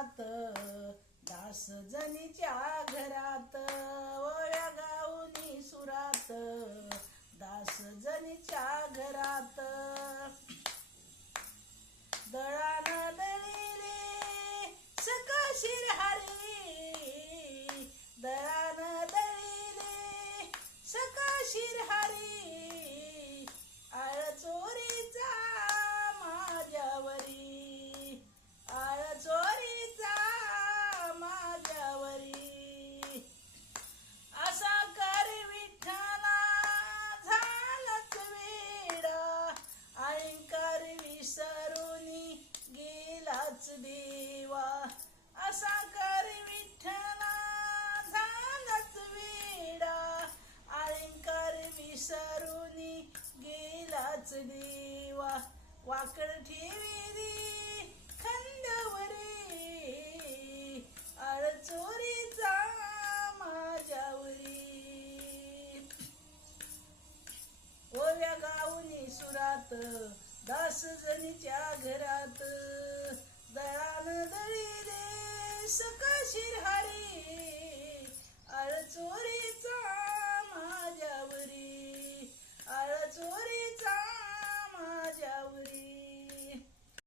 सुरात दास जनीच्या घरात ओव्या गाऊनी सुरात दास जनीच्या घरात दळान दळिले सका शिरहारी दळान दळिले सका शिरहारी आळ चोरीचा माझ्यावरी आळ चोरीचा माझ्यावरी असा कर विठ्ठला झालाच वेडा अलंकार विसरून गेलाच देवा असा कर विठ्ठला झालाच वेडा अलंकार विसरून गेलाच देवा वाकड ठेविली खंडवरी आळ चोरीचा माझ्यावरी ओव्या गाऊनी सुरात दास जनीच्या घरात दळान दळिले सका शिरहारी आळ चोरी